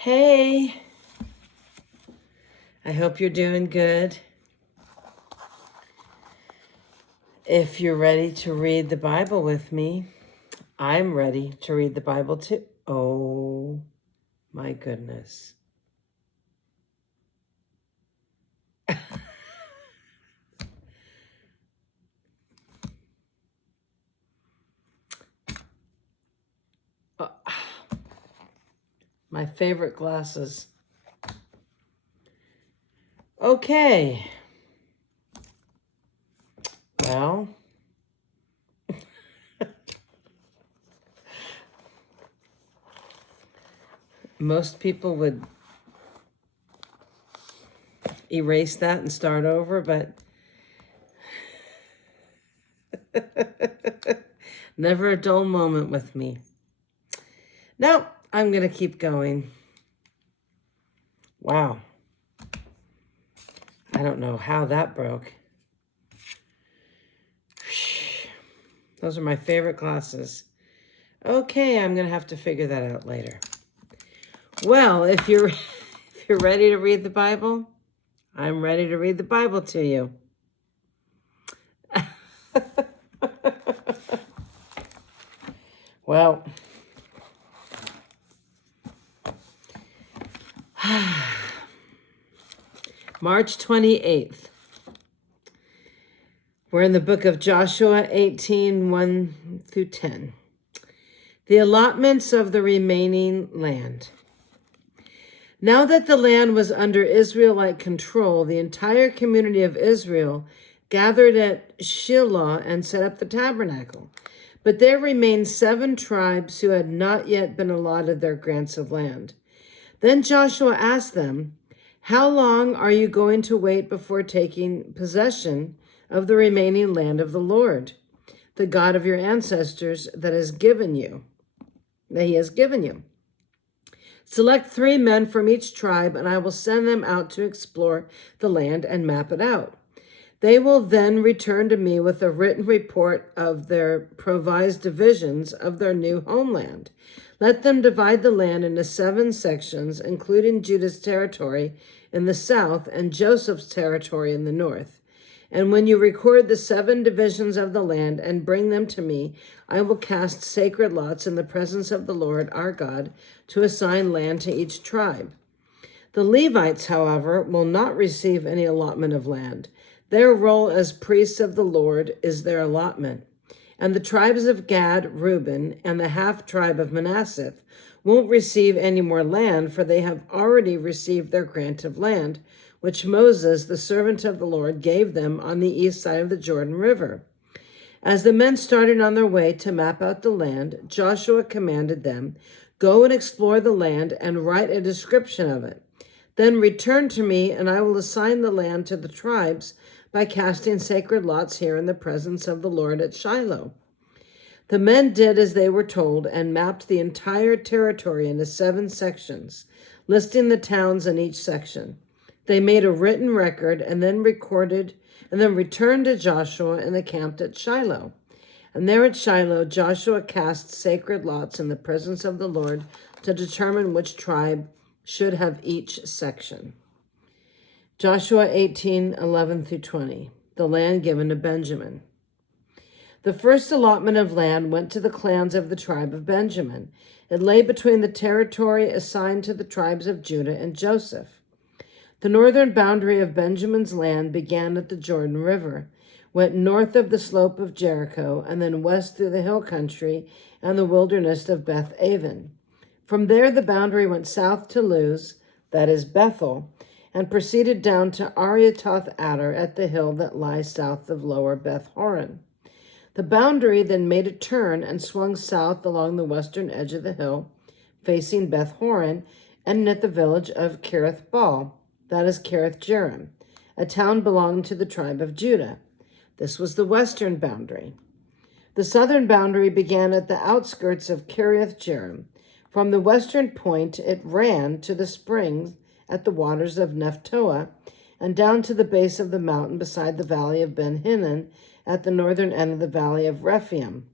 Hey, I hope you're doing good. If you're ready to read the Bible with me, I'm ready to read the Bible too. Oh my goodness. Uh, my favorite glasses. Okay. Well, most people would erase that and start over, but never a dull moment with me. No, I'm going to keep going. Wow. I don't know how that broke. Those are my favorite glasses. Okay, I'm going to have to figure that out later. Well, if you're ready to read the Bible, I'm ready to read the Bible to you. Well, March 28th. We're in the book of Joshua 18, 1 through 10. The allotments of the remaining land. Now that the land was under Israelite control, the entire community of Israel gathered at Shiloh and set up the tabernacle. But there remained 7 tribes who had not yet been allotted their grants of land. Then Joshua asked them, "How long are you going to wait before taking possession of the remaining land of the Lord, the God of your ancestors, that he has given you? Select 3 men from each tribe, and I will send them out to explore the land and map it out. They will then return to me with a written report of their provised divisions of their new homeland. Let them divide the land into 7 sections, including Judah's territory in the south and Joseph's territory in the north. And when you record the 7 divisions of the land and bring them to me, I will cast sacred lots in the presence of the Lord our God to assign land to each tribe. The Levites, however, will not receive any allotment of land. Their role as priests of the Lord is their allotment. And the tribes of Gad, Reuben, and the half-tribe of Manasseh won't receive any more land, for they have already received their grant of land, which Moses, the servant of the Lord, gave them on the east side of the Jordan River. As the men started on their way to map out the land, Joshua commanded them, "Go and explore the land and write a description of it. Then return to me, and I will assign the land to the tribes by casting sacred lots here in the presence of the Lord at Shiloh." The men did as they were told and mapped the entire territory into 7 sections, listing the towns in each section. They made a written record and then returned to Joshua and encamped at Shiloh. And there at Shiloh, Joshua cast sacred lots in the presence of the Lord to determine which tribe should have each section. Joshua 18, 11 through 20, the land given to Benjamin. The first allotment of land went to the clans of the tribe of Benjamin. It lay between the territory assigned to the tribes of Judah and Joseph. The northern boundary of Benjamin's land began at the Jordan River, went north of the slope of Jericho, and then west through the hill country and the wilderness of Beth Aven. From there, the boundary went south to Luz, that is Bethel, and proceeded down to Ariatoth Adar at the hill that lies south of lower Beth Horon. The boundary then made a turn and swung south along the western edge of the hill, facing Beth Horon, and at the village of Kirith Baal, that is Kirith Jearim, a town belonging to the tribe of Judah. This was the western boundary. The southern boundary began at the outskirts of Kirith Jearim. From the western point, it ran to the springs at the waters of Nephtoah and down to the base of the mountain beside the valley of Ben Hinnom at the northern end of the valley of Rephaim.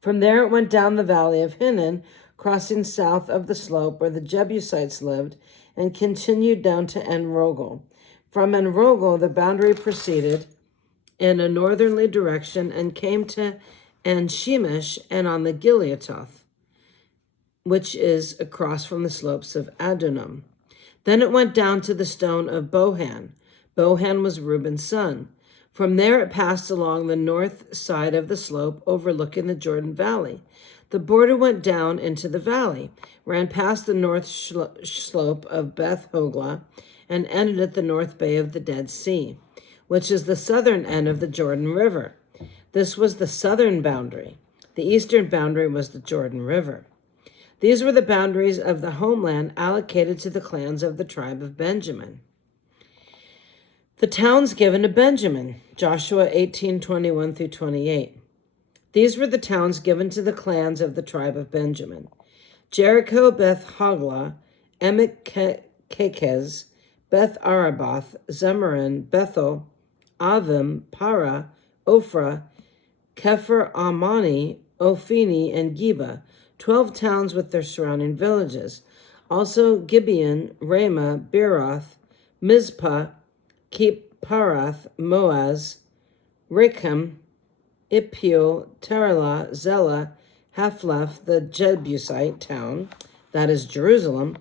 From there, it went down the valley of Hinnom, crossing south of the slope where the Jebusites lived, and continued down to En-Rogel. From En-Rogel, the boundary proceeded in a northerly direction and came to En-Shemesh and on the Gileatoth, which is across from the slopes of Adullam. Then it went down to the stone of Bohan. Bohan was Reuben's son. From there it passed along the north side of the slope overlooking the Jordan Valley. The border went down into the valley, ran past the north slope of Beth Hoglah, and ended at the north bay of the Dead Sea, which is the southern end of the Jordan River. This was the southern boundary. The eastern boundary was the Jordan River. These were the boundaries of the homeland allocated to the clans of the tribe of Benjamin. The towns given to Benjamin, Joshua 18:21 through 28. These were the towns given to the clans of the tribe of Benjamin: Jericho, Beth Hoglah, Emek-Kakez, Beth Araboth, Zemarin, Bethel, Avim, Para, Ophrah, Kepher Amani, Ophini, and Geba, 12 towns with their surrounding villages. Also Gibeon, Ramah, Beeroth, Mizpah, Kepharath, Moaz, Recham, Ipul, Terlah, Zelah, Haphleth, the Jebusite town, that is Jerusalem,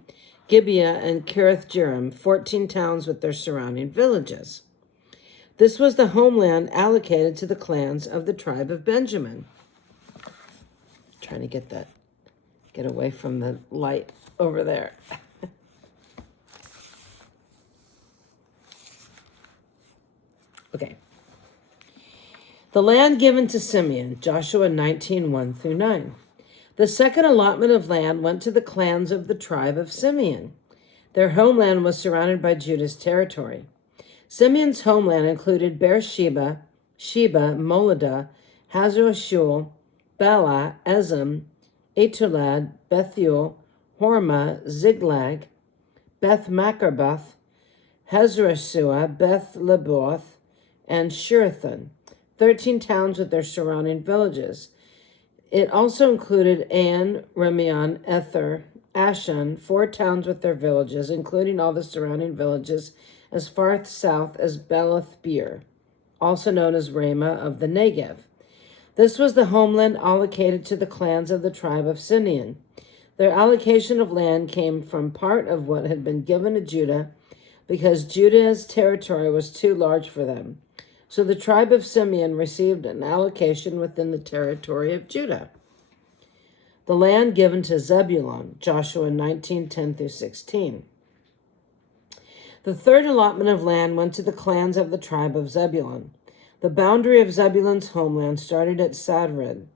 Gibeah, and Kiriath Jearim, 14 towns with their surrounding villages. This was the homeland allocated to the clans of the tribe of Benjamin. Trying to get away from the light over there. Okay. The land given to Simeon, Joshua 19:1 through 9. The second allotment of land went to the clans of the tribe of Simeon. Their homeland was surrounded by Judah's territory. Simeon's homeland included Beersheba, Sheba, Moladah, Hazar-Shul, Bela, Ezem, Etolad, Bethuel, Hormah, Ziklag, Beth Macarbeth, Hazar-Suah, Beth Leboth, and Shirathon, 13 towns with their surrounding villages. It also included An, Remion, Ether, Ashan, 4 towns with their villages, including all the surrounding villages as far south as Belath Beer, also known as Ramah of the Negev. This was the homeland allocated to the clans of the tribe of Simeon. Their allocation of land came from part of what had been given to Judah because Judah's territory was too large for them. So the tribe of Simeon received an allocation within the territory of Judah. The land given to Zebulun, Joshua 19:10 through 16. The third allotment of land went to the clans of the tribe of Zebulun. The boundary of Zebulun's homeland started at Sadrid.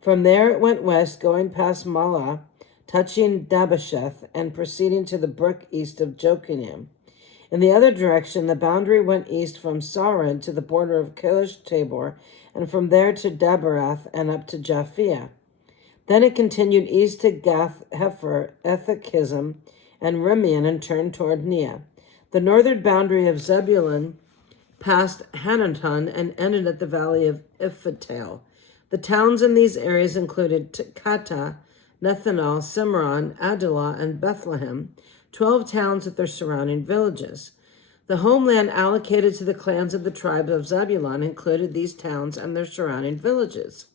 From there it went west, going past Malah, touching Dabasheth, and proceeding to the brook east of Jokinim. In the other direction, the boundary went east from Sarid to the border of Kilish Tabor, and from there to Dabarath and up to Japhia. Then it continued east to Gath Hefer, Ethakism, and Remion, and turned toward Neah. The northern boundary of Zebulun passed Hanaton and ended at the valley of Iphatel. The towns in these areas included Kata, Nethanel, Simron, Adullah, and Bethlehem, 12 towns with their surrounding villages. The homeland allocated to the clans of the tribe of Zebulun included these towns and their surrounding villages.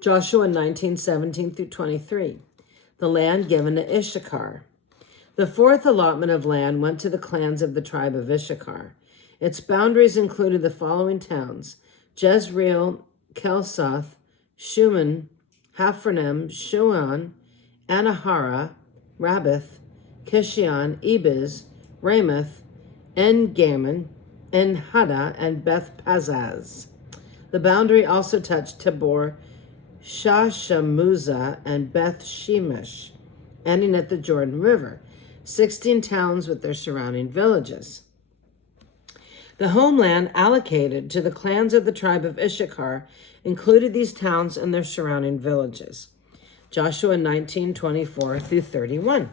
Joshua 19:17 through 23. The land given to Issachar. The fourth allotment of land went to the clans of the tribe of Issachar. Its boundaries included the following towns: Jezreel, Kelsoth, Shuman, Haphranim, Shuan, Anahara, Rabbath, Kishion, Ebiz, Ramoth, En-Gammon, En-Haddah, and Beth Pazaz. The boundary also touched Tabor, Shashamuzah, and Beth Shemesh, ending at the Jordan River, 16 towns with their surrounding villages. The homeland allocated to the clans of the tribe of Issachar included these towns and their surrounding villages. Joshua 19:24 through 31.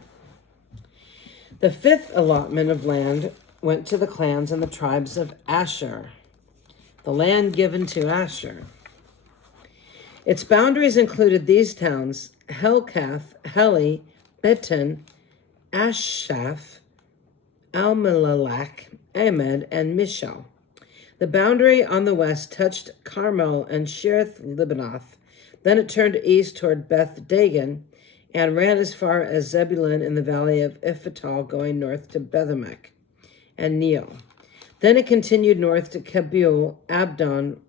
The fifth allotment of land went to the clans and the tribes of Asher. The land given to Asher. Its boundaries included these towns: Helkath, Heli, Beton, Ashaph, Almelalak, Ahmed, and Mishal. The boundary on the west touched Carmel and Shirith Libanath. Then it turned east toward Beth Dagon and ran as far as Zebulun in the valley of Iphatal, going north to Bethemech and Neo. Then it continued north to Kabul, Abdon,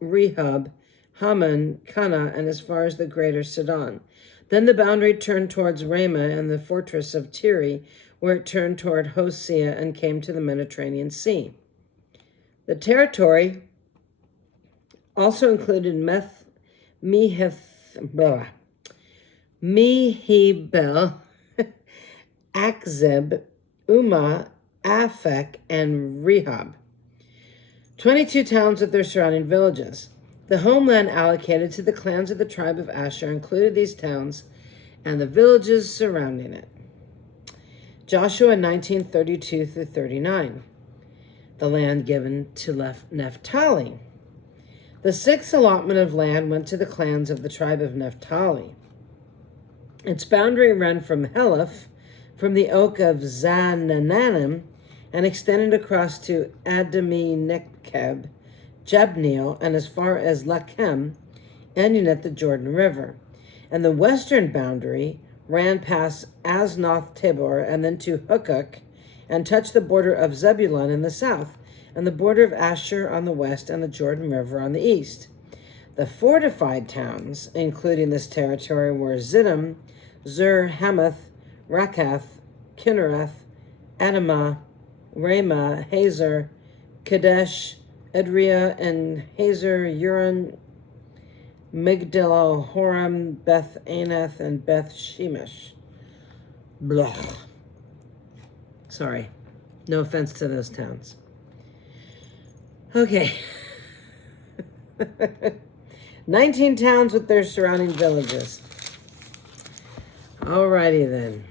Rehob, Haman, Kana, and as far as the greater Sidon. Then the boundary turned towards Ramah and the fortress of Tyre, where it turned toward Hosea and came to the Mediterranean Sea. The territory also included Mehibel, Akzib, Umah, Aphek, and Rehob. 22 towns with their surrounding villages. The homeland allocated to the clans of the tribe of Asher included these towns and the villages surrounding it. Joshua 19:32 through 39. The land given to Naphtali. The sixth allotment of land went to the clans of the tribe of Naphtali. Its boundary ran from Heleph, from the oak of Zanananim, and extended across to Adami-Nekeb, Jabneel, and as far as Lachem, ending at the Jordan River. And the western boundary ran past Aznoth Tabor and then to Hukok, and touched the border of Zebulun in the south, and the border of Asher on the west, and the Jordan River on the east. The fortified towns, including this territory, were Ziddim, Zur, Hamath, Rakath, Kinnereth, Adamah, Ramah, Hazor, Kadesh, Edria, and Hazor, Uran, Migdal, Horam, Beth Anath, and Beth Shemesh. Blah. Sorry. No offense to those towns. Okay. 19 towns with their surrounding villages. Alrighty then.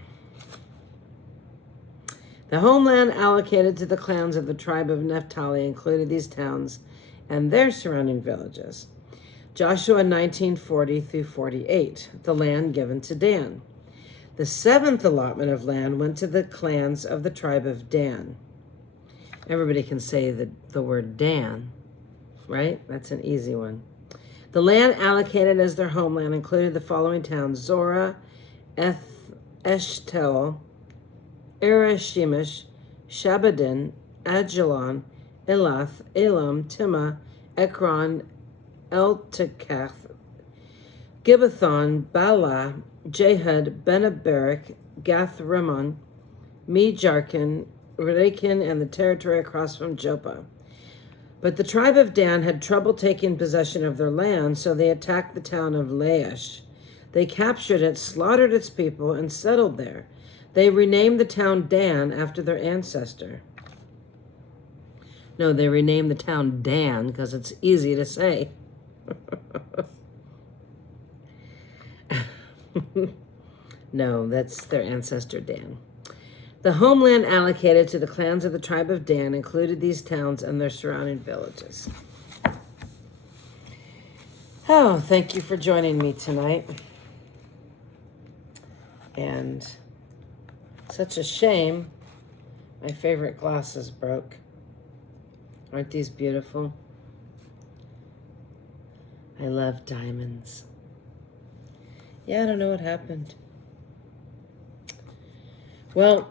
The homeland allocated to the clans of the tribe of Naphtali included these towns and their surrounding villages. Joshua 19:40 through 48, the land given to Dan. The seventh allotment of land went to the clans of the tribe of Dan. Everybody can say the word Dan, right? That's an easy one. The land allocated as their homeland included the following towns: Zorah, Eshtel, Ereshimish, Shabadin, Ajalon, Elath, Elam, Timah, Ekron, Eltekath, Gibbethon, Bala, Jehud, Benabarak, Gath Rimmon, Mejarkin, Rekin, and the territory across from Joppa. But the tribe of Dan had trouble taking possession of their land, so they attacked the town of Laish. They captured it, slaughtered its people, and settled there. They renamed the town Dan after their ancestor. No, they renamed the town Dan because it's easy to say. No, that's their ancestor Dan. The homeland allocated to the clans of the tribe of Dan included these towns and their surrounding villages. Oh, thank you for joining me tonight. And such a shame my favorite glasses broke. Aren't these beautiful? I love diamonds. Yeah, I don't know what happened. Well,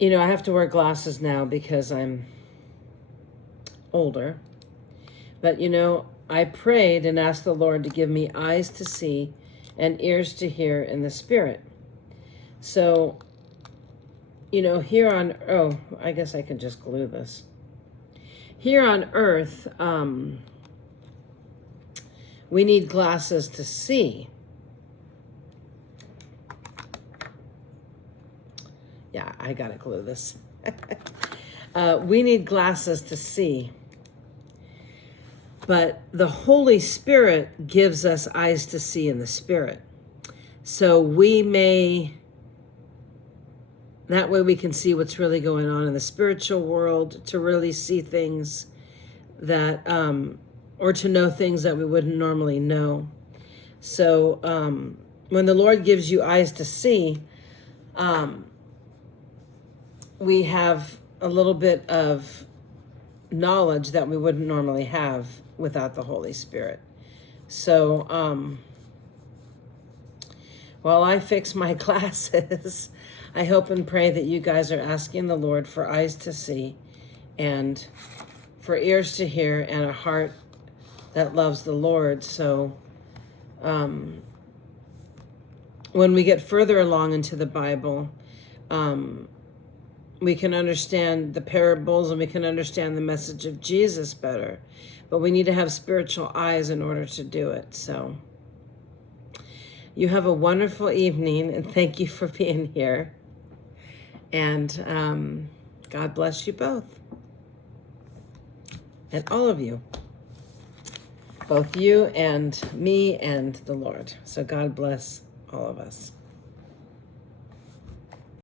I have to wear glasses now because I'm older. But, I prayed and asked the Lord to give me eyes to see and ears to hear in the Spirit. So, here on, I guess I can just glue this. Here on earth, we need glasses to see. Yeah, I gotta glue this. We need glasses to see. But the Holy Spirit gives us eyes to see in the Spirit. So that way we can see what's really going on in the spiritual world, to really see things that, or to know things that we wouldn't normally know. So when the Lord gives you eyes to see, we have a little bit of knowledge that we wouldn't normally have without the Holy Spirit. So while I fix my glasses, I hope and pray that you guys are asking the Lord for eyes to see and for ears to hear and a heart that loves the Lord. So when we get further along into the Bible, we can understand the parables and we can understand the message of Jesus better. But we need to have spiritual eyes in order to do it. So you have a wonderful evening, and thank you for being here. And God bless you both. And all of you. Both you and me and the Lord. So God bless all of us.